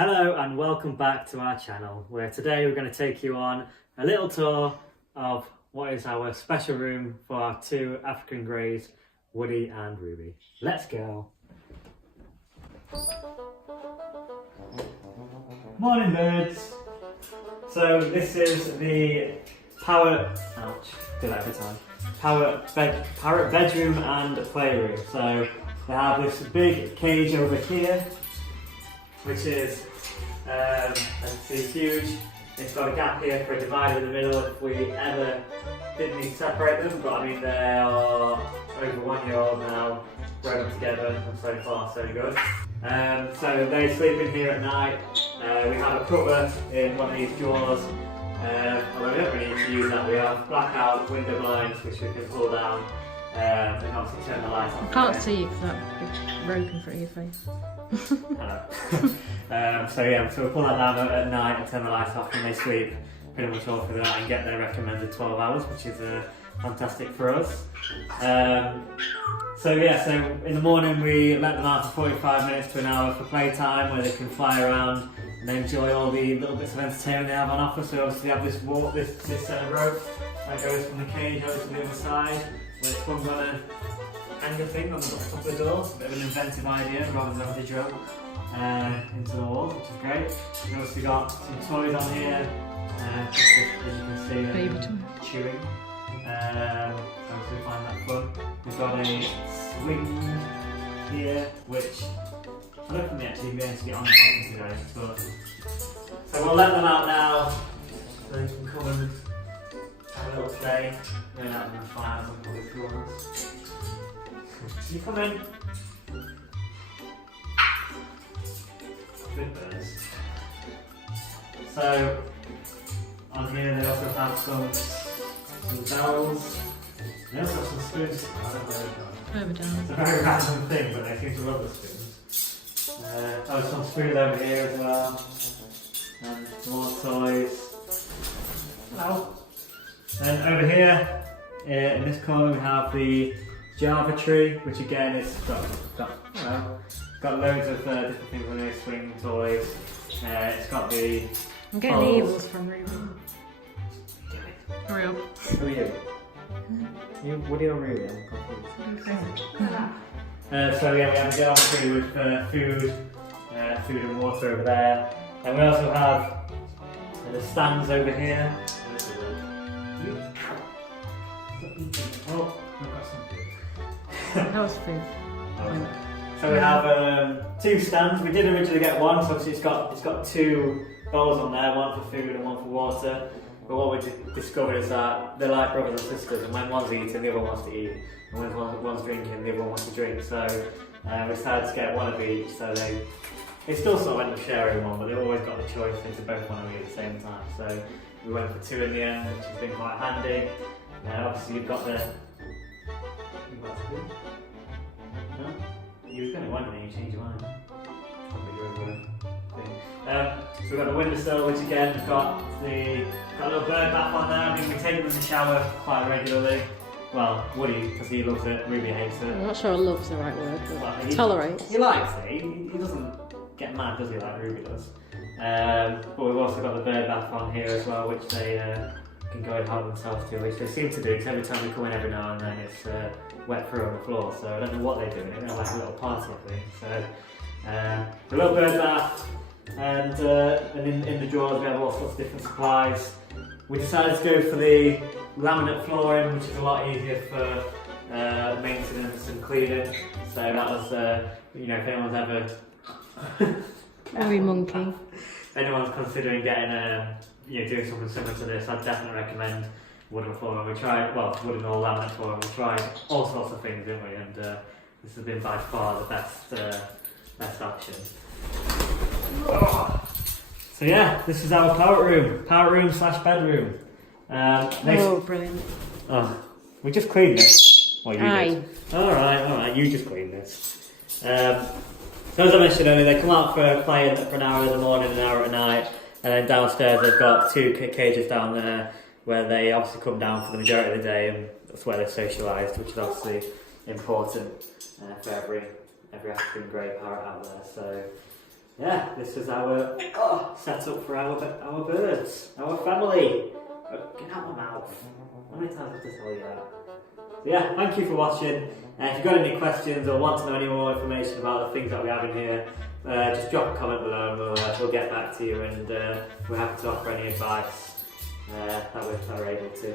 Hello and welcome back to our channel, where today we're going to take you on a little tour of what is our special room for our two African Greys, Woody and Ruby. Let's go! Morning birds! So this is the parrot bedroom and playroom. So they have this big cage over here, which is let's see, huge. It's got a gap here for a divider in the middle if we ever did need to separate them, but I mean they are over 1 year old now, grown up together, and so far so good. So they sleep in here at night. We have a cover in one of these drawers, although we don't really need to use that. We have blackout window blinds which we can pull down and obviously turn the lights on. I can't see you because that big rope in front of your face. So we pull that down at night and turn the lights off, and they sleep pretty much all through the night and get their recommended 12 hours, which is fantastic for us. So in the morning we let them out for 45 minutes to an hour for playtime, where they can fly around and enjoy all the little bits of entertainment they have on offer. So obviously we have this rope that goes from the cage over to the other side, where it's swung on a hanger thing on the top of the door. It's a bit of an inventive idea rather than a drill into the walls, which is great. We've also got some toys on here, as you can see, baby toy. Chewing. So we find that fun. We've got a swing here, which I don't think they actually be able to get on today, but so we'll let them out now so they can come and have a little play. Going out in the fires on all the floors. Can you come in? Good birds. So on here they also have some barrels. They also have some spoons. I don't know where they've gone. It's a very random thing, but they seem to love the spoons. Some spoons over here as well. And more toys. Hello. And over here, in this corner, we have the Java tree, which again is got loads of different things on here, swing toys. It's got the. I'm getting the evils from Ruby. Hurry up. Who are you? You, Woody or Ruby? I'm confused. So yeah, we have a Java tree with food and water over there, and we also have the stands over here. Oh, I've got some food. That was food. So we have two stands. We did originally get one, so obviously it's got two bowls on there, one for food and one for water. But what we discovered is that they're like brothers and sisters, and when one's eating, the other wants to eat, and when one's drinking, the other wants to drink. So we decided to get one of each. So they still sort of end up sharing one, but they've always got the choice if they both want to eat at the same time. So we went for two in the end, which has been quite handy. Obviously you've got the. No? You were going to wonder, you changed your mind. So we've got the windowsill, which again has got a little bird bath on there. I mean, we take them in the shower quite regularly. Well, Woody, because he loves it, Ruby hates it. I'm not sure love's the right word, but well, tolerates. He likes it, he doesn't get mad, does he, like Ruby does. But we've also got the bird bath on here as well, which they can go and help themselves to, which they seem to do, because every time we come in every now and then it's wet through on the floor, so I don't know what they're doing. They're like a little party, I think. So a little bird bath, and in the drawers we have all sorts of different supplies. We decided to go for the laminate flooring, which is a lot easier for maintenance and cleaning. So that was, if anyone's ever Very monkey. if anyone's considering getting doing something similar to this, I'd definitely recommend wooden flooring. We tried, wooden or laminate flooring. We tried all sorts of things, didn't we? And this has been by far the best option. So yeah, this is our parrot room / bedroom. Brilliant. Oh, we just cleaned this. Well, you did. All right, you just cleaned this. So as I mentioned earlier, they come out for playing for an hour in the morning, an hour at night, and then downstairs they've got two cages down there where they obviously come down for the majority of the day, and that's where they're socialised, which is obviously important for every African Grey Parrot out there. So yeah, this is our setup for our birds, our family. Get out of my mouth. How many times have I to tell you that? So yeah, thank you for watching. If you've got any questions or want to know any more information about the things that we have in here, just drop a comment below and we'll get back to you, and we're happy to offer any advice that we're able to.